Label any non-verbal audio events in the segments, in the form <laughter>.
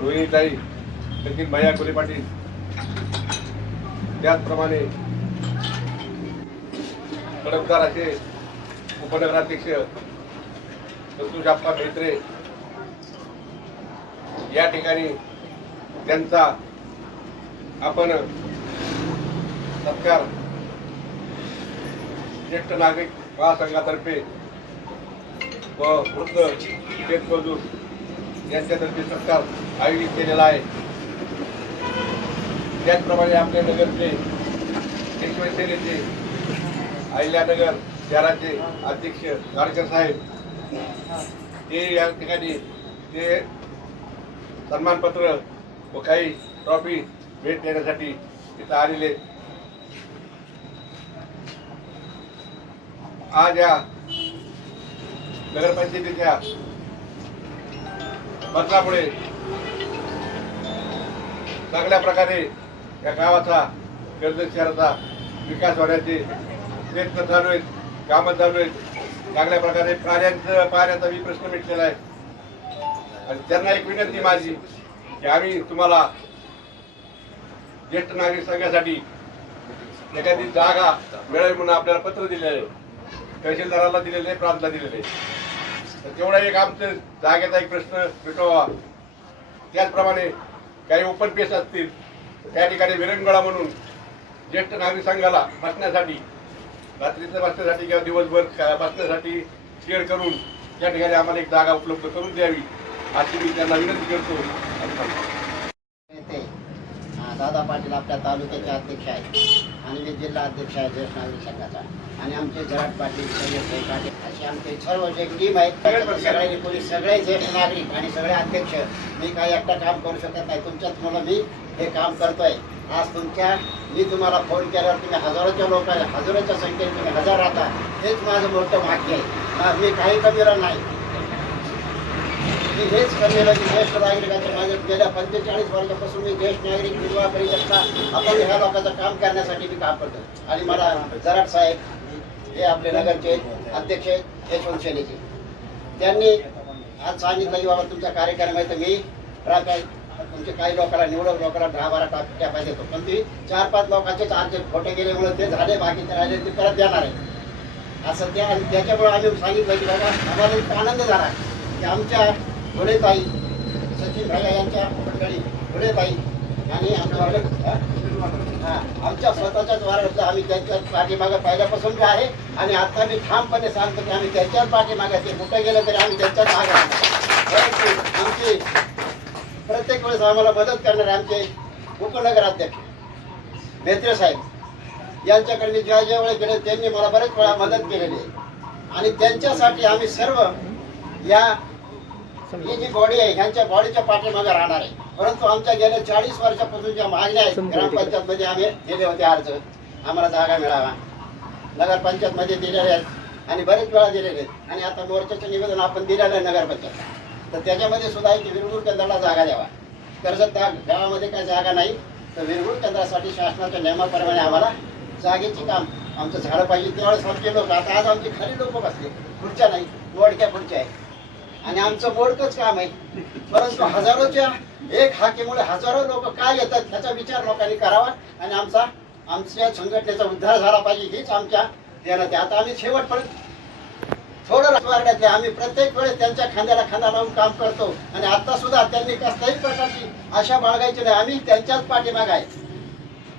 रोहिणीताई सचिन भैया कोले पाटील. त्याचप्रमाणे कडकदाराचे असे उपनगराध्यक्ष संतोष आप्पा मेत्रे या ठिकाणी त्यांचा आपण सत्कार ज्येष्ठ नागरिक महासंघातर्फे व वृद्ध शेतमजूर यांच्यातर्फे सत्कार आयोजित केलेला आहे. त्याचप्रमाणे आपल्या नगरचे शिवसेनेचे अहिल्यानगर शहराचे अध्यक्ष गाडकर साहेब. ते या ठिकाणी ते सन्मानपत्र व काही ट्रॉफी भेट देण्यासाठी तिथं आलेले. आज या नगरपंचायतीच्या बदलामुळे चांगल्या प्रकारे या गावाचा कर्जत शहराचा विकास होण्याचे प्रयत्न चालू आहेत कामं चालू आहेत. चांगल्या प्रकारे प्राण्यांचं पाण्याचा मी प्रश्न मिटलेला आहे. आणि त्यांना एक विनंती माझी की आम्ही तुम्हाला ज्येष्ठ नागरिक संघासाठी एखादी जागा मिळेल म्हणून आपल्याला पत्र दिलेलं आहे. तहसीलदाराला दिलेले आहे प्रांतला दिलेले आहे. तर तेवढा एक आमचं जागेचा एक प्रश्न मिटवा. त्याचप्रमाणे काही ओपन पेस असतील त्या ठिकाणी विरंगुळा म्हणून ज्येष्ठ नागरिक संघाला बसण्यासाठी रात्रीचं बसण्यासाठी किंवा दिवसभर बसण्यासाठी शेअर करून त्या ठिकाणी आम्हाला एक जागा उपलब्ध करून द्यावी अशी मी त्यांना विनंती करतो. दादा पाटील आपल्या तालुक्याचे अध्यक्ष आहेत. आणि मी जिल्हा अध्यक्ष आहे ज्येष्ठ नागरिक संघाचा. आणि आमचे जराट पाटील संजय पाटील असे आमचे सर्व जे टीम आहेत सगळ्यांनी पोलीस सगळे ज्येष्ठ नागरिक आणि सगळे अध्यक्ष मी काही एकटा काम करू शकत नाही. तुमच्याच मुलं मी हे काम करतोय. आज तुमच्या मी तुम्हाला फोन केल्यावर तुम्ही हजारोच्या लोकांना हजारोच्या संख्येने तुम्ही हजार राहता हेच माझं मोठं भाग्य आहे. मी काही कमी नाही. मी हेच करलेलं की ज्येष्ठ नागरिकाचं मागे गेल्या पंचेचाळीस वर्षापासून मी ज्येष्ठ नागरिक विधवा असता आपण ह्या लोकांचं काम करण्यासाठी मी काम करतो आणि मला जराट साहेब हे आपले नगरचे अध्यक्ष आहेत यशवंत सेनेचे? त्यांनी आज सांगितलं की बाबा तुमचा कार्यक्रम आहे तर मी ट्राय तुमचे काही लोकांना निवडक लोकांना दहा बारा टाक्या पाहिजे होतो पण ती चार पाच लोकांचेच आमचे खोटे म्हणून ते झाले बाकीचे राहिले ते परत देणार आहे असं त्या आणि त्याच्यामुळे आम्ही सांगितलं की बाबा आम्हाला एक आनंद झाला. की आमच्या घोडेताई सचिन भैया यांच्या मंडळी घोडेताई आणि आमच्या हा आमच्या स्वतःच्याच वाऱ्यात आम्ही त्यांच्या पाठीमागं पहिल्यापासून जे आहे आणि आता मी ठामपणे सांगतो की आम्ही त्यांच्याच पाठीमागे ते कुठं गेलं तरी आम्ही त्यांच्याच मागे आहे. आमची प्रत्येक वेळेस आम्हाला मदत करणारे आमचे उपनगराध्यक्ष मेत्रे साहेब यांच्याकडे मी ज्या ज्या वेळेस गेले त्यांनी मला बरेच वेळा मदत केलेली आहे आणि त्यांच्यासाठी आम्ही सर्व या ही जी बॉडी आहे ह्यांच्या बॉडीच्या पाठीमागे राहणार आहे. परंतु आमच्या गेल्या चाळीस वर्षापासून ज्या मागण्या आहेत ग्रामपंचायत मध्ये आम्ही दिले होते अर्ज. आम्हाला जागा मिळावा. नगरपंचायत मध्ये दिलेले आहेत आणि बरेच वेळा दिलेले आहेत. आणि आता मोर्चाचं निवेदन आपण दिलेलं आहे नगरपंचायत तर त्याच्यामध्ये सुद्धा आहे की विरगुळ केंद्राला जागा द्यावा. कर्जत त्या गावामध्ये काही जागा नाही तर विरगुळ केंद्रासाठी शासनाच्या नियमाप्रमाणे आम्हाला जागेची काम आमचं झालं पाहिजे. त्यावेळेस आमचे लोक आता आज आमची खाली लोक बसले. खुर्च्या नाही मोडक्या खुर्च्या आहे आणि आमचं मोडकच काम आहे. परंतु हजारोच्या एक हाकेमुळे हजारो लोक काय येतात ह्याचा विचार लोकांनी करावा आणि आमचा आमच्या संघटनेचा उद्धार झाला पाहिजे हीच आमच्या देण्यात आहे. आता आम्ही शेवटपर्यंत थोडं राजवाड्यातले आम्ही प्रत्येक वेळेस त्यांच्या खांद्याला खांदा लावून काम करतो. आणि आता सुद्धा त्यांनी कसल्याही प्रकारची आशा बाळगायची नाही. आम्ही त्यांच्याच पाठीमाग आहे.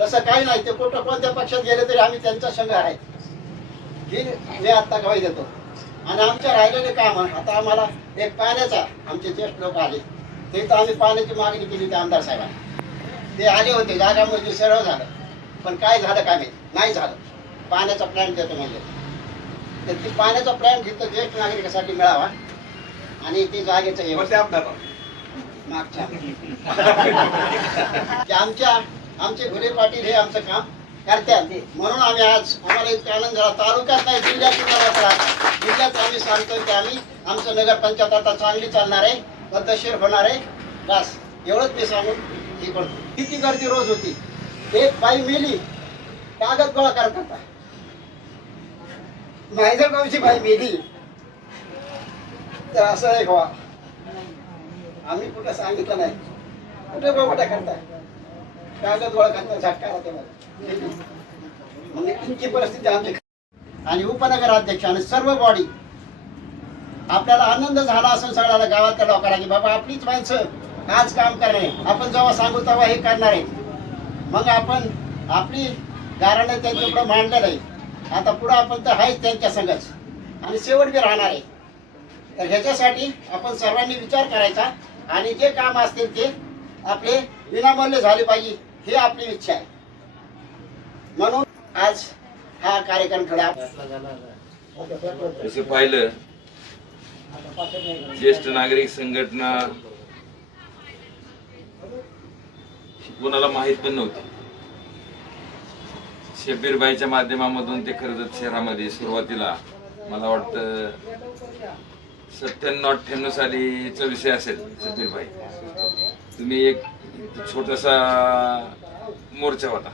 तसं काही नाही. ते कुठं कोणत्या पक्षात गेले तरी आम्ही त्यांचा संघ आहे. ही मी आत्ता गवाही देतो. आणि आमच्या राहिलेले काम आता आम्हाला एक पाण्याचा आमचे ज्येष्ठ लोक आले. ते तर आम्ही पाण्याची मागणी केली होती आमदार साहेबांनी. ते आले होते जागा म्हणजे सर्व झालं. पण काय झालं काय माहीत? नाही झालं. पाण्याचा प्लॅन देतो म्हणजे तर ती पाण्याचा प्लॅन तिथं ज्येष्ठ नागरिकासाठी मिळावा. आणि ती जागेचं आमदार? मागच्या. <laughs> आमच्या आमचे घुले पाटील हे आमचं काम. करतात म्हणून आम्ही आज आम्हाला इतका आनंद झाला. तालुक्यात नाही जिल्ह्यात सुद्धा जिल्ह्यात आम्ही सांगतो की आम्ही आमचं नगरपंचायत आता चांगली चालणार आहे. पद्धतशीर होणार आहे. बस. एवढंच मी सांगून हे करतो किती गर्दी रोज होती. एक बाई मेली. कागद गोळा करत होता. माहिजर गावची बाई मेली. तर असं एक व्हा आम्ही कुठं सांगितलं नाही. कुठे बाबा करताय? कागद गोळा करता झटका राहते म्हणजे इतकी परिस्थिती आमची आणि उपनगराध्यक्ष आणि सर्व बॉडी आपल्याला आनंद झाला असेल सगळ्याला गावातल्या लोकांना की बाबा आपलीच माणसं आज काम करणार आहे आपण जेव्हा सांगू तेव्हा हे करणार आहे मग आपण आपली गाराने त्यांच्या पुढे मांडलेलं आहे आता पुढं आपण तर आहेच त्यांच्या संगच. आणि शेवट बी राहणार आहे. तर ह्याच्यासाठी आपण सर्वांनी विचार करायचा. आणि जे काम असतील ते आपले विनामूल्य झाले पाहिजे. ही आपली इच्छा आहे. म्हणून आज हा कार्यक्रम थोडा तसं पाहिलं ज्येष्ठ नागरिक संघटना कोणाला माहीत पण नव्हती. शबीरबाईच्या माध्यमामधून ते कर्जत शहरामध्ये सुरुवातीला मला वाटतं सत्त्याण्णव अठ्ठ्याण्णव सालीचा विषय असेल शबीरबाई तुम्ही एक छोटासा मोर्चा होता.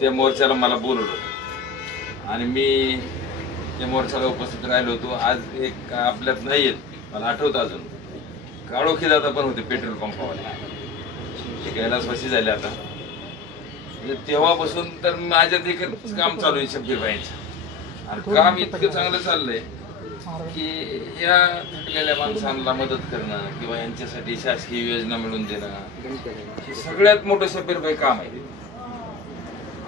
त्या मोर्चाला मला बोलवलं होतं. आणि मी त्या मोर्चाला उपस्थित राहिलो होतो. आज एक आपल्यात नाही येत. मला आठवतं अजून. काळोखी दादा पण होते पेट्रोल पंपावाले. ते कैलासवासी झाले आता. म्हणजे तेव्हापासून तर माझ्या देखील काम चालू आहे शब्दीबाईंचं आणि काम इतकं चांगलं चाललंय. की या थकलेल्या माणसांना मदत करणं किंवा यांच्यासाठी शासकीय योजना मिळवून देणं हे सगळ्यात मोठं शबीरबाई काम आहे.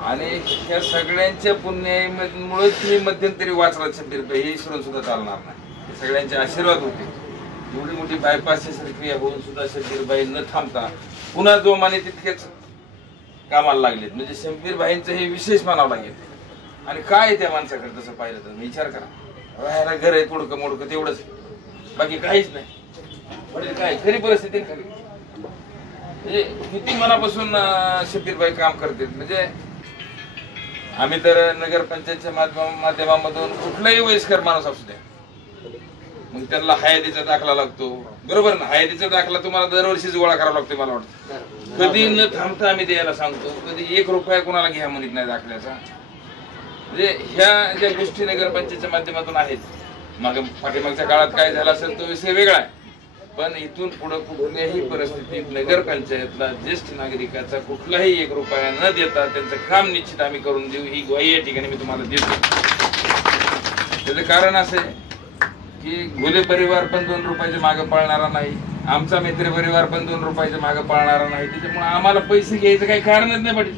आणि ह्या सगळ्यांच्या पुण्यामुळेच मी मध्यंतरी वाचला शबीरबाई हे विसरून सुद्धा चालणार नाही. सगळ्यांचे आशीर्वाद होते. एवढी मोठी बायपासची शस्त्रक्रिया होऊन सुद्धा शबीरबाई न थांबता पुन्हा जोमाने तितकेच कामाला लागलेत. म्हणजे शबीरबाईंचं हे विशेष म्हणावं लागेल. आणि काय आहे त्या माणसाकडे तसं पाहिलं तर? विचार करा. राहायला घर आहे तोडकं मोडकं तेवढंच. बाकी काहीच नाही. म्हणजे काय खरी परिस्थिती खरी. म्हणजे किती मनापासून अं, शबीरबाई काम करते म्हणजे आम्ही तर नगरपंचायतच्या माध्यमा- माध्यमामधून कुठलाही वयस्कर माणूस असू द्या. मग त्यांना हयातीचा दाखला लागतो. बरोबर ना? हयातीचा दाखला तुम्हाला दरवर्षीच गोळा करावा लागतो मला वाटतं. कधी न थांबता आम्ही द्यायला सांगतो. कधी एक रुपया कोणाला घ्या म्हणत नाही दाखल्याचा. म्हणजे ह्या ज्या गोष्टी नगरपंचायतच्या माध्यमातून आहेत माग पाठीमागच्या काळात काय झालं असेल तो विषय वेगळा आहे. पण इथून पुढे कुठल्याही परिस्थितीत नगरपंचायतला ज्येष्ठ नागरिकाचा कुठलाही एक रुपया न देता त्यांचं काम निश्चित आम्ही करून देऊ ही ग्वाही या ठिकाणी मी तुम्हाला देतो. त्याचं कारण असं आहे की गोले परिवार पण दोन रुपयाचे मागे पळणारा नाही आमचा मित्र परिवार पण दोन रुपयाचे मागे पळणारा नाही त्याच्यामुळे आम्हाला पैसे घ्यायचं काही कारणच नाही पडेल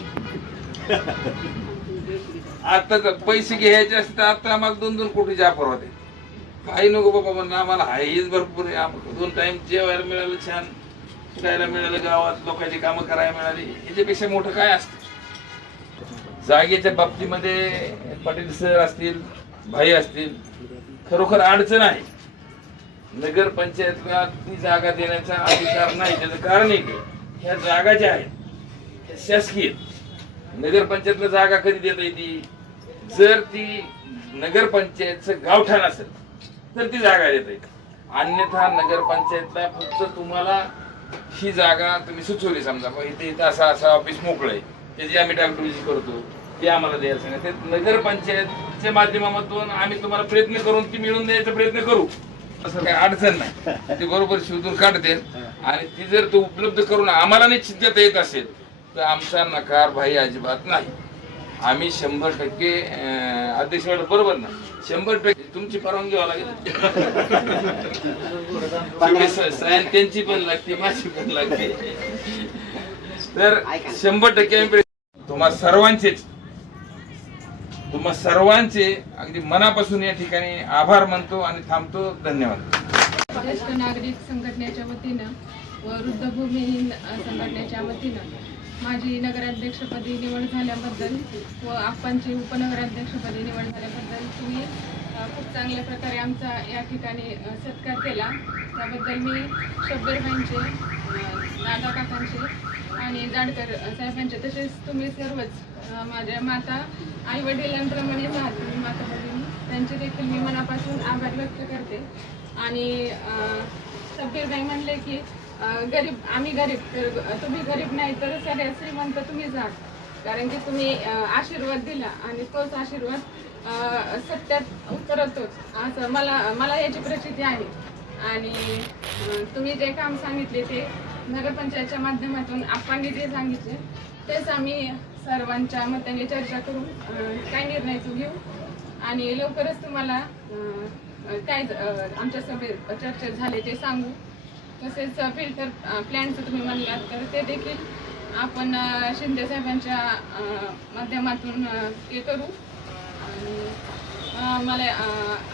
आता पैसे घ्यायचे असते तर आता आम्हाला दोन दोन कोटीचे ऑफर होते काही नको बाबा म्हणणं आम्हाला हायच भरपूर आहे. आम्हाला दोन टाइम जेवायला मिळालं छान फिरायला मिळालं गावात लोकांची कामं करायला मिळाली. याच्यापेक्षा मोठं काय असतं? जागेच्या बाबतीमध्ये पाटील सर असतील भाई असतील खरोखर अडचण आहे. नगर पंचायतला ती जागा देण्याचा अधिकार नाही. त्याचं कारण एक की ह्या जागा ज्या आहेत ह्या शासकीय आहेत. नगरपंचायतला जागा कधी देता येते? जर ती नगरपंचायतचं गावठाण असेल तर ती जागा देता येते. अन्यथा नगरपंचायतला फक्त तुम्हाला ही जागा तुम्ही सुचवली समजा मग इथे इथं असं असं ऑफिस मोकळं आहे त्याची आम्ही डागडुजी करतो ते आम्हाला द्यायला सांगा ते नगरपंचायतच्या माध्यमातून आम्ही तुम्हाला प्रयत्न करून ती मिळवून द्यायचा प्रयत्न करू. असं काही अडचण नाही. ती बरोबर शोधून काढते आणि ती जर तो उपलब्ध करून आम्हाला निश्चित देता येत असेल तर आमचा नकार भाई अजिबात नाही. आम्ही शंभर टक्के अध्यक्ष बरोबर ना शंभर टक्के तुमची परवानगी घ्यावं लागेल. त्यांची पण लागते माझी पण लागते. तर शंभर टक्के तुम्हा सर्वांचेच तुम्हा सर्वांचे अगदी मनापासून या ठिकाणी आभार मानतो आणि थांबतो. धन्यवाद. ज्येष्ठ नागरिक संघटनेच्या वतीनं व वृद्धभूमीहीन संघटनेच्या वतीनं माझी नगराध्यक्षपदी निवड झाल्याबद्दल व आप्पांची उपनगराध्यक्षपदी निवड झाल्याबद्दल तुम्ही खूप चांगल्या प्रकारे आमचा या ठिकाणी सत्कार केला. त्याबद्दल मी शब्बीरबाईंचे दादा काकांचे आणि जाडकर साहेबांचे तसेच तुम्ही सर्वच माझ्या माता आई वडिलांप्रमाणे आहात तुम्ही माता भगिनी त्यांचे देखील मी मनापासून आभार व्यक्त करते. आणि शब्बीरबाई म्हणले की गरीब आम्ही गरीब तर तुम्ही गरीब नाही तर सगळ्यात श्रीमंत तुम्हीच आहात कारण की तुम्ही आशीर्वाद दिला आणि तोच आशीर्वाद सत्यात उतरतोच. असं मला मला याची प्रचिती आहे. आणि तुम्ही जे काम सांगितले ते नगरपंचायतच्या माध्यमातून आपण जे सांगितले तेच आम्ही सर्वांच्या मताने चर्चा करून काय निर्णय तो घेऊ? आणि लवकरच तुम्हाला काय आमच्या सभेत चर्चेत झाले ते सांगू. तसेच फिल्टर प्लॅनचं तुम्ही म्हणलात तर ते देखील आपण शिंदे साहेबांच्या माध्यमातून ते करू. आणि मला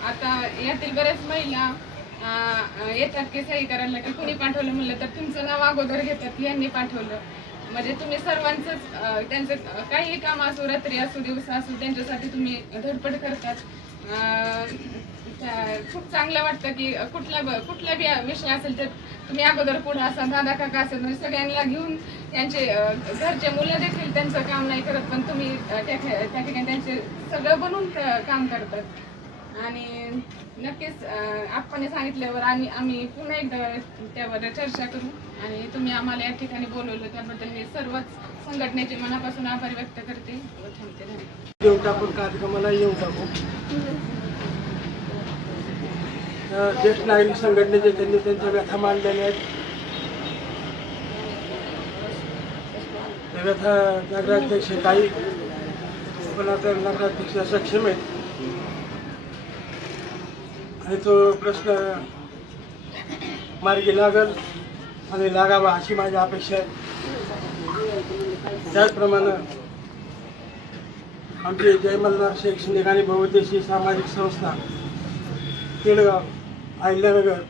आता यातील बऱ्याच महिला येतात की सही करायला की कुणी पाठवलं म्हणलं तर तुमचं नाव अगोदर घेतात यांनी पाठवलं. म्हणजे तुम्ही सर्वांचंच त्यांचं काही काम असो रात्री असो दिवस असो त्यांच्यासाठी तुम्ही धडपड करतात. खूप चांगलं वाटतं की कुठला ब- कुठला बी विषय असेल तर तुम्ही अगोदर पुढे असा दादा काका असेल म्हणजे सगळ्यांना घेऊन त्यांचे घरचे मुलं देखील त्यांचं काम नाही करत पण तुम्ही त्या त्या ठिकाणी त्यांचे सगळं बनवून काम करतात. आणि नक्कीच आपण सांगितल्यावर आणि आम्ही पुन्हा एकदा त्यावर चर्चा करू. आणि तुम्ही आम्हाला या ठिकाणी बोलवलं त्याबद्दल मी सर्वच संघटनेचे मनापासून आभार व्यक्त करते. व थांबते धन्यवाद. येऊन टाकून कार्यक्रमाला येऊन टाकू. ज्येष्ठ नागरिक संघटनेचे त्यांनी त्यांच्या व्यथा मांडलेल्या आहेत. व्यथा नगराध्यक्ष काही पण आता नगराध्यक्ष सक्षम आहेत. आणि तो प्रश्न मार्गी लागल आणि लागावा अशी माझी अपेक्षा आहे. त्याचप्रमाणे आमची जयमल्हार शैक्षणिक आणि बहुद्देशी सामाजिक संस्था केळगाव अहिल्यानगर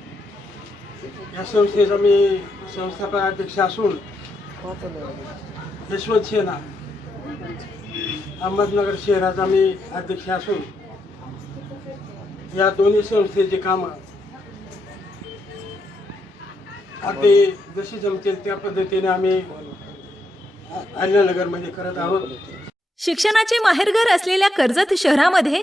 या संस्थेचा मी संस्थापक अध्यक्ष असून यशवंत सेना अहमदनगर शहराचा मी अध्यक्ष असून या दोन्ही संस्थेची कामं अगदी जशी जमतील त्या पद्धतीने आम्ही अहिल्यानगरमध्ये करत आहोत. शिक्षणाचे माहेरघर असलेल्या कर्जत शहरामध्ये